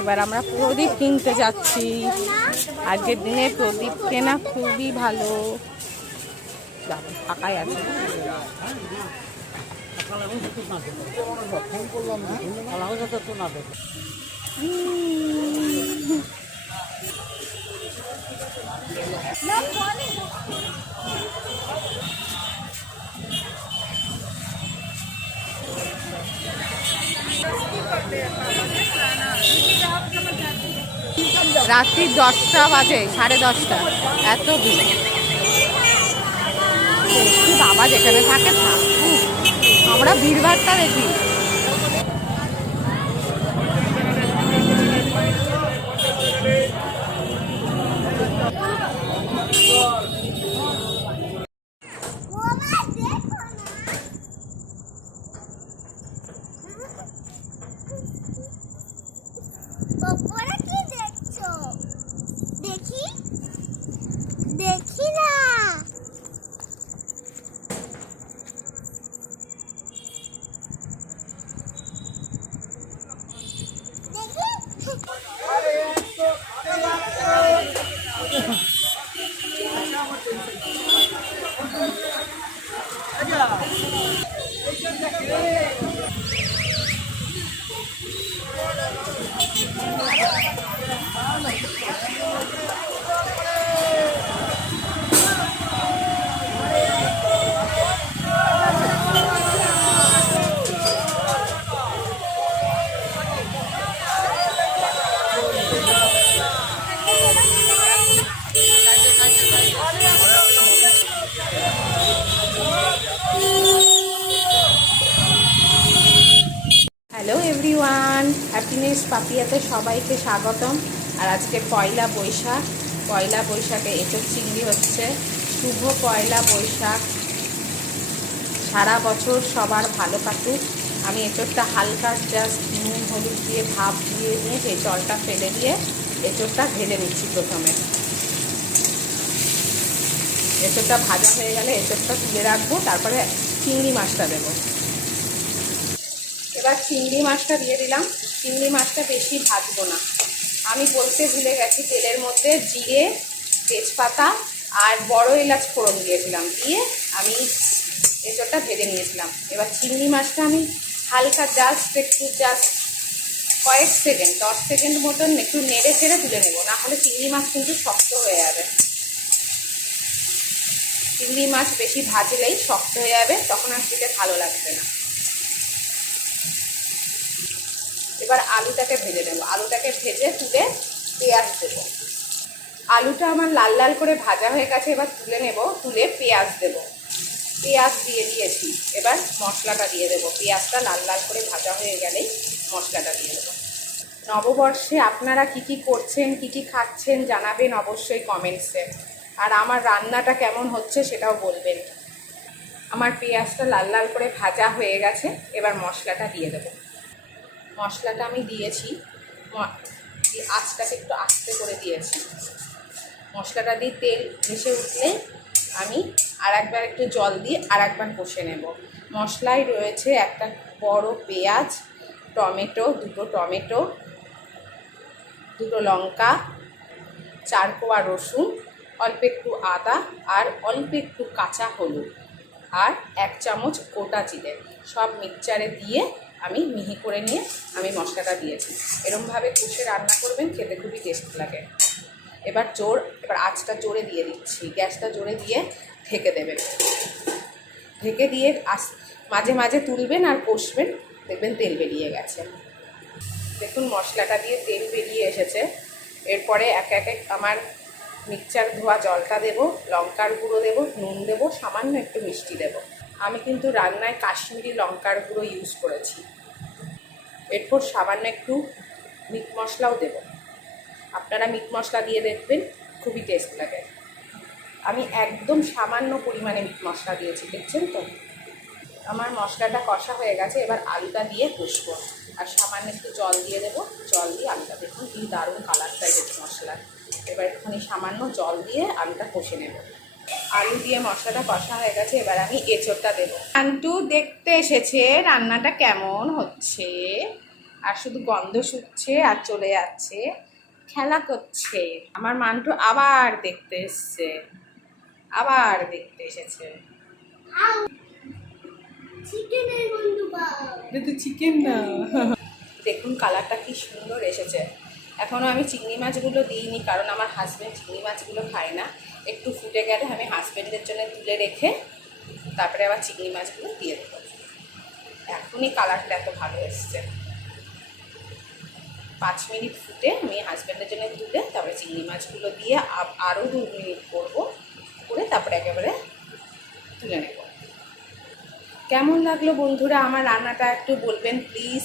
এবার আমরা প্রদীপ কিনতে যাচ্ছি। আজকের দিনে প্রদীপ কেনা খুবই ভালো। ফাঁকাই আছে। রাত্রি 10টা বাজে, 10:30, এত ভিড়। বাবা যেখানে থাকে থাকুক, আমরা ভিড়ভাড়টা দেখি। দেখি না হ্যালো এভরিওয়ান, হ্যাপিনেস পাপিয়াতে সবাইকে স্বাগতম। আর আজকে পয়লা বৈশাখ। পয়লা বৈশাখে এঁচোড় চিংড়ি হচ্ছে। শুভ পয়লা বৈশাখ। সারা বছর সবার ভালো কাটুক। আমি এঁচোড়টা হালকা জাস্ট নুন হলুদ দিয়ে ভাপ দিয়ে নিয়ে সেই জলটা ফেলে দিয়ে এঁচোড়টা ভেজে নিচ্ছি। প্রথমে এঁচোড়টা ভাজা হয়ে গেলে এঁচোড়টা তুলে রাখবো, তারপরে চিংড়ি মাছটা দেবো। এবার চিংড়ি মাছটা দিয়ে দিলাম। চিংড়ি মাছটা বেশি ভাজবো না। আমি বলতে ভুলে গেছি, তেলের মধ্যে জিরে, তেজপাতা আর বড় এলাচ ফোড়ন দিয়েছিলাম, দিয়ে আমি এঁচোড়টা ভেজে নিয়েছিলাম। এবার চিংড়ি মাছটা আমি হালকা জাস্ট কয়েক সেকেন্ড 10 সেকেন্ড মতন একটু নেড়ে চেড়ে তুলে নেবো, না হলে চিংড়ি মাছ কিন্তু শক্ত হয়ে যাবে। চিংড়ি মাছ বেশি ভাজলেই শক্ত হয়ে যাবে, তখন আর খেতে ভালো লাগবে না। এবার আলুটাকে ভেজে নেবো। আলুটাকে ভেজে তুলে পেঁয়াজ দেবো। আলুটা আমার লাল লাল করে ভাজা হয়ে গেছে, এবার তুলে নেব। তুলে পেঁয়াজ দেবো। পেঁয়াজ দিয়ে দিয়েছি। এবার মশলাটা দিয়ে দেবো। পেঁয়াজটা লাল লাল করে ভাজা হয়ে গেলেই মশলাটা দিয়ে দেবো। নববর্ষে আপনারা কি কি করছেন, কি কি খাচ্ছেন জানাবেন অবশ্যই কমেন্টসে। আর আমার রান্নাটা কেমন হচ্ছে সেটাও বলবেন। আমার পেঁয়াজটা লাল লাল করে ভাজা হয়ে গেছে, এবার মশলাটা দিয়ে দেবো। মশলাটা আমি দিয়েছি, আঁচটাকে একটু আস্তে করে দিয়েছি। মশলাটা দিয়ে তেল ভেসে উঠলে আমি আর একবার একটু জল দিয়ে আর একবার কষে নেব। মশলায় রয়েছে একটা বড় পেঁয়াজ, টমেটো, দুটো লঙ্কা, 4 কোয়া রসুন, অল্প একটু আদা আর অল্প একটু কাঁচা হলুদ আর 1 চামচ গোটা জিরে, সব মিক্সচারে দিয়ে আমি মিহি করে নিয়ে আমি মশলাটা দিয়েছি। এরকমভাবে কষে রান্না করবেন, খেতে খুবই টেস্ট লাগে। এবার আঁচটা জোরে দিয়ে দিচ্ছি। গ্যাসটা জোরে দিয়ে ঢেকে দেবেন। ঢেকে দিয়ে মাঝে মাঝে তুলবেন আর কষবেন, দেখবেন তেল বেরিয়ে গেছে। দেখুন মশলাটা দিয়ে তেল বেরিয়ে এসেছে। এরপরে এক এক আমার মিক্সচার ধোয়া জলটা দেবো, লঙ্কার গুঁড়ো দেবো, নুন দেবো, সামান্য একটু মিষ্টি দেবো। আমি কিন্তু রান্নায় কাশ্মীরি লঙ্কার গুঁড়ো ইউজ করেছি। এরপর সামান্য একটু মিট মশলাও দেবো। আপনারা মিট মশলা দিয়ে দেখবেন, খুবই টেস্ট লাগে। আমি একদম সামান্য পরিমাণে মিট মশলা দিয়েছি, দেখছেন তো। আমার মশলাটা কষা হয়ে গেছে। এবার আলুটা দিয়ে কষবো আর সামান্য একটু জল দিয়ে দেবো। জল দিয়ে আলুটা, দেখুন কি দারুণ কালারটা এসেছে মশলার। এবার একটুখানি সামান্য জল দিয়ে আলুটা কষে নেব। আলু দিয়ে মশলাটা কষা হয়ে গেছে। এবার আমি এঁচোড়টা দেবো। আন্টু দেখতে এসেছে রান্নাটা কেমন হচ্ছে। আর শুধু গন্ধ শুকছে আর চলে যাচ্ছে, খেলা করছে। আমার মান্টু আবার দেখতে এসছে, আবার দেখতে এসেছে। চিকেন না। দেখুন কালারটা কি সুন্দর এসেছে। এখনও আমি চিংড়ি মাছগুলো দিইনি, কারণ আমার হাজব্যান্ড চিংড়ি মাছগুলো খায় না। একটু ফুটে গেলে আমি হাজব্যান্ডের জন্য তুলে রেখে তারপরে আবার চিংড়ি মাছগুলো দিয়ে দেবো। এখনই কালারটা এত ভালো এসছে। 5 মিনিট ফুটে আমি হাজব্যান্ডের জন্য তুলে তারপরে চিংড়ি মাছগুলো দিয়ে আরও 2 মিনিট করবো, করে তারপরে একেবারে তুলে নেব। কেমন লাগলো বন্ধুরা আমার রান্নাটা একটু বলবেন প্লিজ।